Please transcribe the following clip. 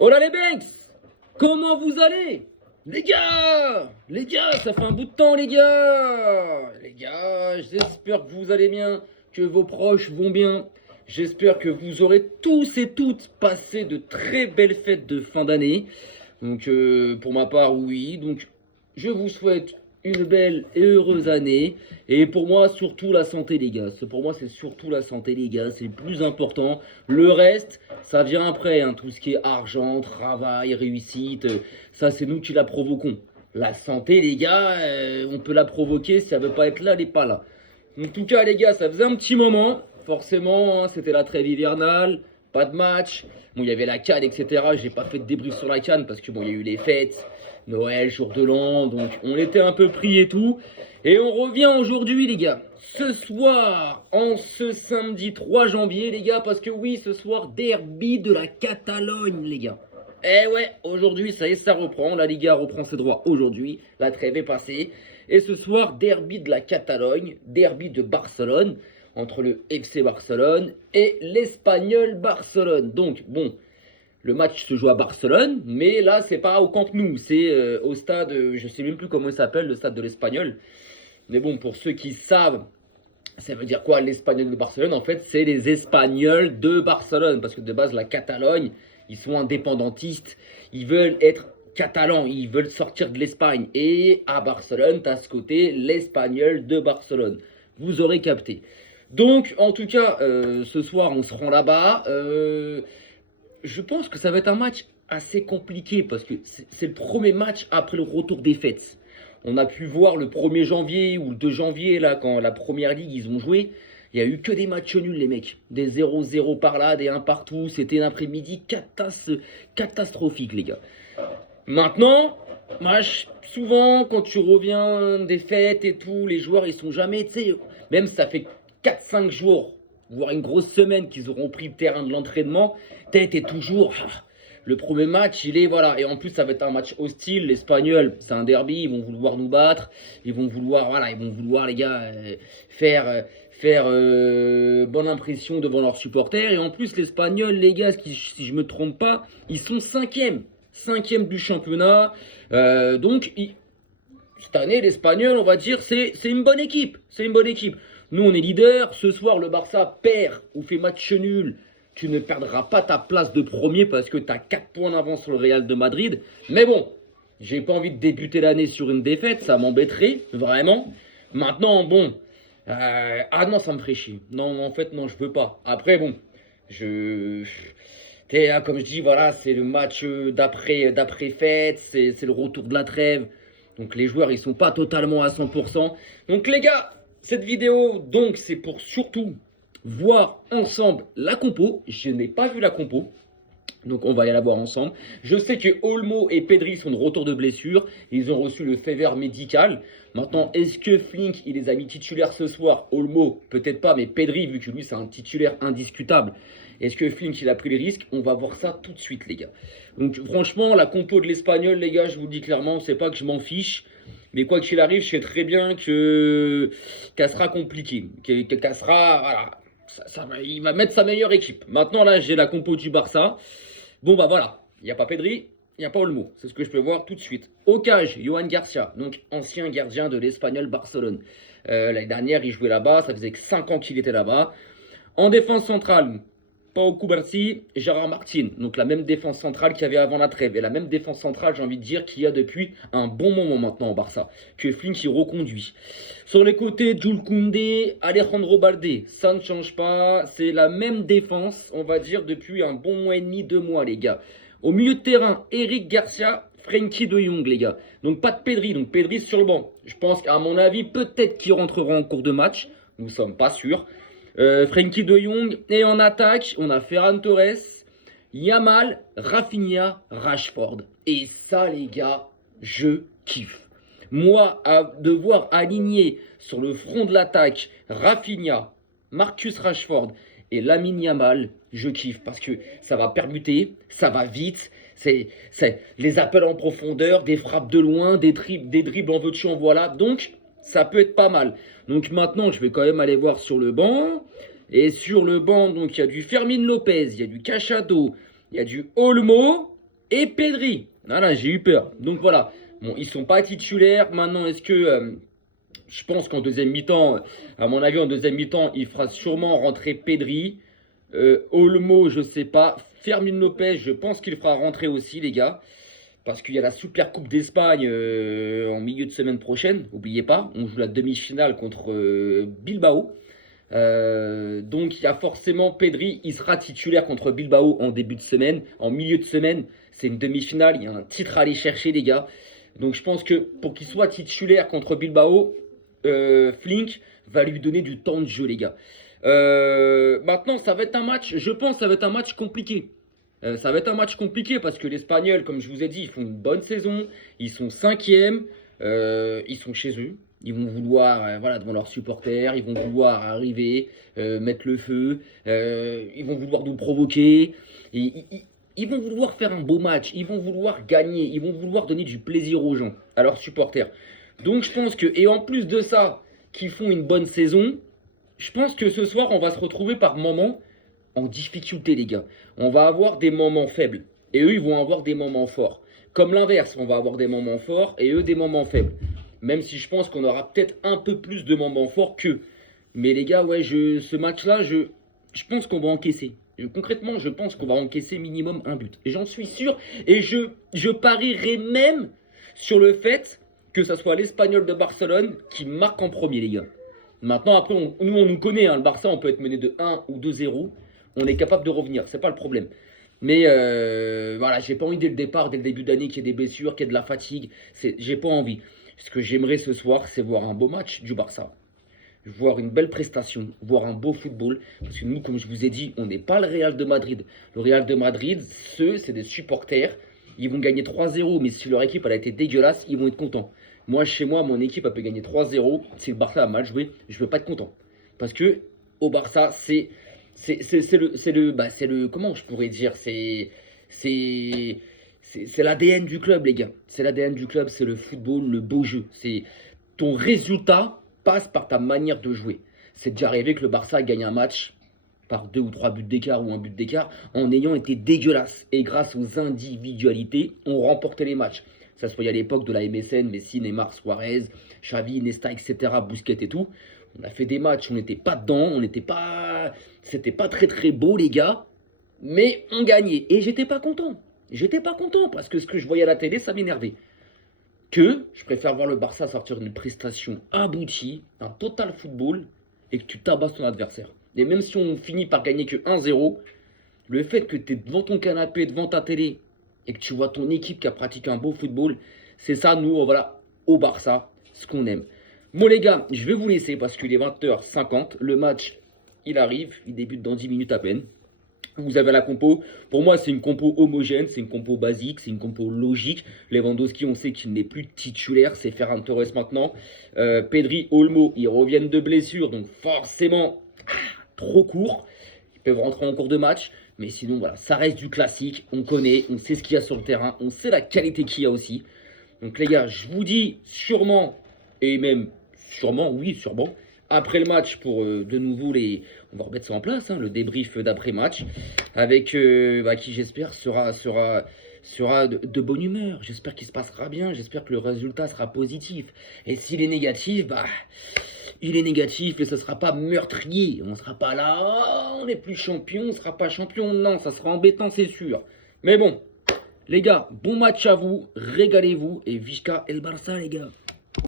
Oh là les Banks! Comment vous allez? Les gars, ça fait un bout de temps les gars, j'espère que vous allez bien, que vos proches vont bien. J'espère que vous aurez tous et toutes passé de très belles fêtes de fin d'année. Donc pour ma part, oui. Donc je vous souhaite une belle et heureuse année. Et pour moi, surtout la santé, les gars. Pour moi, c'est surtout la santé, les gars. C'est le plus important. Le reste, ça vient après. Hein. Tout ce qui est argent, travail, réussite, ça, c'est nous qui la provoquons. La santé, les gars, on peut la provoquer. Si elle veut pas être là, elle n'est pas là. En tout cas, les gars, ça faisait un petit moment. Forcément, hein, c'était la trêve hivernale. Pas de match. Bon, il y avait la CAN, etc. J'ai pas fait de débrief sur la CAN parce que bon, il y a eu les fêtes. Noël, jour de l'an, donc on était un peu pris et tout. Et on revient aujourd'hui, les gars. Ce soir, en ce samedi 3 janvier, les gars, parce que oui, ce soir, derby de la Catalogne, les gars. Eh ouais, aujourd'hui, ça y est, ça reprend. La Liga reprend ses droits aujourd'hui. La trêve est passée. Et ce soir, derby de la Catalogne, derby de Barcelone, entre le FC Barcelone et l'Espagnol Barcelone. Donc, bon, le match se joue à Barcelone, mais là, c'est pas au Camp Nou, c'est au stade, je sais même plus comment il s'appelle, le stade de l'Espagnol. Mais bon, pour ceux qui savent, ça veut dire quoi l'Espagnol de Barcelone? En fait, c'est les Espagnols de Barcelone, parce que de base, la Catalogne, ils sont indépendantistes, ils veulent être catalans, ils veulent sortir de l'Espagne. Et à Barcelone, tu as ce côté, l'Espagnol de Barcelone. Vous aurez capté. Donc, en tout cas, ce soir, on se rend là-bas. Je pense que ça va être un match assez compliqué parce que c'est le premier match après le retour des fêtes. On a pu voir le 1er janvier ou le 2 janvier, là, quand la première ligue, ils ont joué. Il n'y a eu que des matchs nuls, les mecs. Des 0-0 par là, des 1 partout. C'était un après-midi catastrophique, les gars. Maintenant, match, souvent, quand tu reviens des fêtes et tout, les joueurs, ils sont jamais, tu sais, même ça fait 4-5 jours, voire une grosse semaine qu'ils auront pris le terrain de l'entraînement, t'es toujours... Le premier match, il est, voilà, et en plus, ça va être un match hostile. L'Espagnol, c'est un derby, ils vont vouloir nous battre, ils vont vouloir, voilà, ils vont vouloir, les gars, faire bonne impression devant leurs supporters. Et en plus, l'Espagnol, les gars, si je me trompe pas, ils sont cinquième du championnat. Donc, cette année, l'Espagnol, on va dire, c'est une bonne équipe. C'est une bonne équipe. Nous, on est leader. Ce soir, le Barça perd ou fait match nul. Tu ne perdras pas ta place de premier parce que tu as 4 points d'avance sur le Real de Madrid. Mais bon, j'ai pas envie de débuter l'année sur une défaite. Ça m'embêterait, vraiment. Maintenant, bon. Ah non, ça me ferait chier. Non, en fait, non, je veux pas. Après, bon, comme je dis, voilà, c'est le match d'après fête. C'est le retour de la trêve. Donc les joueurs, ils sont pas totalement à 100%. Donc les gars, cette vidéo, donc, c'est pour surtout voir ensemble la compo. Je n'ai pas vu la compo. Donc on va y la voir ensemble. Je sais que Olmo et Pedri sont de retour de blessure. Ils ont reçu le fait vert médical. Maintenant, est-ce que Flink, il les a mis titulaires ce soir? Olmo, peut-être pas, mais Pedri, vu que lui, c'est un titulaire indiscutable. Est-ce que Flink, il a pris les risques? On va voir ça tout de suite, les gars. Donc franchement, la compo de l'Espagnol, les gars, je vous le dis clairement, c'est pas que je m'en fiche. Mais quoi qu'il arrive, je sais très bien qu'elle sera compliquée. Qu'elle sera, voilà, il va mettre sa meilleure équipe. Maintenant, là, j'ai la compo du Barça. Bon, bah voilà, il n'y a pas Pedri, il n'y a pas Olmo. C'est ce que je peux voir tout de suite. Au cage, Johan Garcia, donc ancien gardien de l'Espagnol Barcelone. L'année dernière, il jouait là-bas, ça faisait que 5 ans qu'il était là-bas. En défense centrale, Pau Cubarsí, Gérard Martin. Donc la même défense centrale qu'il y avait avant la trêve. Et la même défense centrale, j'ai envie de dire, qu'il y a depuis un bon moment maintenant au Barça. Que Flink y reconduit. Sur les côtés, Jules Koundé, Alejandro Balde. Ça ne change pas. C'est la même défense, on va dire, depuis un bon mois et demi, 2 mois, les gars. Au milieu de terrain, Eric Garcia, Frenkie de Jong, les gars. Donc pas de Pedri. Donc Pedri sur le banc. Je pense qu'à mon avis, peut-être qu'il rentrera en cours de match. Nous ne sommes pas sûrs. Frenkie de Jong. Et en attaque, on a Ferran Torres, Yamal, Rafinha, Rashford. Et ça, les gars, je kiffe. Moi, à devoir aligner sur le front de l'attaque Rafinha, Marcus Rashford et Lamine Yamal, je kiffe parce que ça va permuter, ça va vite. C'est les appels en profondeur, des frappes de loin, des dribbles en veux-tu en voilà. Donc, ça peut être pas mal. Donc maintenant, je vais quand même aller voir sur le banc. Et sur le banc, donc il y a du Fermin Lopez, il y a du Cachado, il y a du Olmo. et Pedri. Voilà, j'ai eu peur. Donc voilà. Bon, ils sont pas titulaires. Maintenant, est-ce que je pense qu'en deuxième mi-temps, à mon avis, en deuxième mi-temps, il fera sûrement rentrer Pedri. Olmo, je sais pas. Fermin Lopez, je pense qu'il fera rentrer aussi, les gars. Parce qu'il y a la Super Coupe d'Espagne en milieu de semaine prochaine. N'oubliez pas, on joue la demi-finale contre Bilbao. Donc il y a forcément Pedri, il sera titulaire contre Bilbao en début de semaine. En milieu de semaine, c'est une demi-finale, il y a un titre à aller chercher, les gars. Donc je pense que pour qu'il soit titulaire contre Bilbao, Flink va lui donner du temps de jeu, les gars. Maintenant, ça va être un match, je pense, ça va être un match compliqué. Ça va être un match compliqué parce que l'Espagnol, comme je vous ai dit, ils font une bonne saison. Ils sont cinquièmes, ils sont chez eux. Ils vont vouloir, voilà, devant leurs supporters, ils vont vouloir arriver, mettre le feu. Ils vont vouloir nous provoquer. Ils vont vouloir faire un beau match. Ils vont vouloir gagner. Ils vont vouloir donner du plaisir aux gens, à leurs supporters. Donc je pense que, et en plus de ça, qu'ils font une bonne saison, je pense que ce soir, on va se retrouver par moments en difficulté, les gars. On va avoir des moments faibles. Et eux, ils vont avoir des moments forts. Comme l'inverse, on va avoir des moments forts et eux, des moments faibles. Même si je pense qu'on aura peut-être un peu plus de moments forts qu'eux. Mais les gars, ouais, ce match-là, je pense qu'on va encaisser. Concrètement, je pense qu'on va encaisser minimum un but. Et j'en suis sûr. Et je parierais même sur le fait que ça soit l'Espagnol de Barcelone qui marque en premier, les gars. Maintenant, après, on nous connaît. Hein, le Barça, on peut être mené de 1 ou 2-0. On est capable de revenir, c'est pas le problème. Mais voilà, j'ai pas envie dès le départ, dès le début d'année, qu'il y ait des blessures, qu'il y ait de la fatigue. J'ai pas envie. Ce que j'aimerais ce soir, c'est voir un beau match du Barça. Voir une belle prestation, voir un beau football. Parce que nous, comme je vous ai dit, on n'est pas le Real de Madrid. Le Real de Madrid, c'est des supporters. Ils vont gagner 3-0, mais si leur équipe elle a été dégueulasse, ils vont être contents. Moi, chez moi, mon équipe a pu gagner 3-0. Si le Barça a mal joué, je veux pas être content. Parce que au Barça, c'est comment je pourrais dire, c'est l'ADN du club, les gars. C'est l'ADN du club, c'est le football, le beau jeu. C'est ton résultat passe par ta manière de jouer. C'est déjà arrivé que le Barça gagne un match par 2 ou 3 buts d'écart ou un but d'écart en ayant été dégueulasse. Et grâce aux individualités, on remportait les matchs. Ça soit à l'époque de la MSN, Messi, Neymar, Suarez, Xavi, Nesta, etc., Busquets et tout. On a fait des matchs, on n'était pas dedans, c'était pas très très beau, les gars, mais on gagnait. Et j'étais pas content. J'étais pas content parce que ce que je voyais à la télé, ça m'énervait. Que je préfère voir le Barça sortir une prestation aboutie, un total football, et que tu tabasses ton adversaire. Et même si on finit par gagner que 1-0, le fait que tu es devant ton canapé, devant ta télé, et que tu vois ton équipe qui a pratiqué un beau football, c'est ça, nous, voilà, au Barça, ce qu'on aime. Bon les gars, je vais vous laisser parce qu'il est 20h50. Le match, il arrive, il débute dans 10 minutes à peine. Vous avez la compo. Pour moi, c'est une compo homogène, c'est une compo basique, c'est une compo logique. Lewandowski, on sait qu'il n'est plus titulaire, c'est Ferran Torres maintenant. Pedri, Olmo, ils reviennent de blessure, donc forcément, trop court. Ils peuvent rentrer en cours de match. Mais sinon, voilà, ça reste du classique. On connaît, on sait ce qu'il y a sur le terrain, on sait la qualité qu'il y a aussi. Donc les gars, je vous dis sûrement, et même sûrement, oui, sûrement, après le match pour de nouveau on va remettre ça en place, hein, le débrief d'après-match, avec qui j'espère sera de bonne humeur. J'espère qu'il se passera bien, j'espère que le résultat sera positif. Et s'il est négatif, il est négatif et ce ne sera pas meurtrier. On ne sera pas là, oh, on n'est plus champion, on ne sera pas champion. Non, ça sera embêtant, c'est sûr. Mais bon, les gars, bon match à vous, régalez-vous et Visca El Barça, les gars.